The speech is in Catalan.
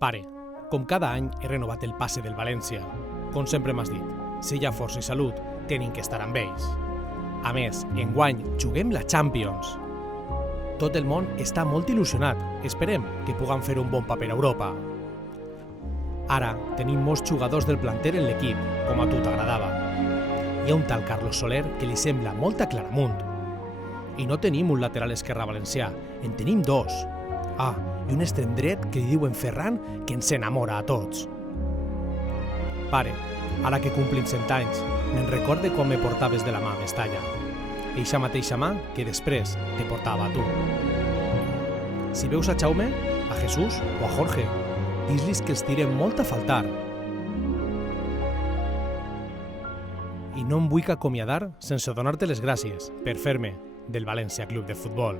Pare, com cada any he renovat el passe del València. Com sempre m'has dit, si hi ha força i salut, tenen que estar amb ells. A més, enguany juguem la Champions. Tot el món està molt il·lusionat. Esperem que puguem fer un bon paper a Europa. Ara tenim molts jugadors del planter en l'equip, com a tu t'agradava. Hi ha un tal Carlos Soler que li sembla molt a Claramunt. I no tenim un lateral esquerre valencià, en tenim dos. Ah, i un extrem dret que li diuen Ferran que ens enamora a tots. Pare, ara que complim 100 anys, me'n recorde quan me portaves de la mà a Mestalla. Eixa mateixa mà que després te portava a tu. Si veus a Jaume, a Jesús o a Jorge, dis-lis que els tirem molt a faltar. I no em vull acomiadar sense donar-te les gràcies per fer-me del València Club de Futbol.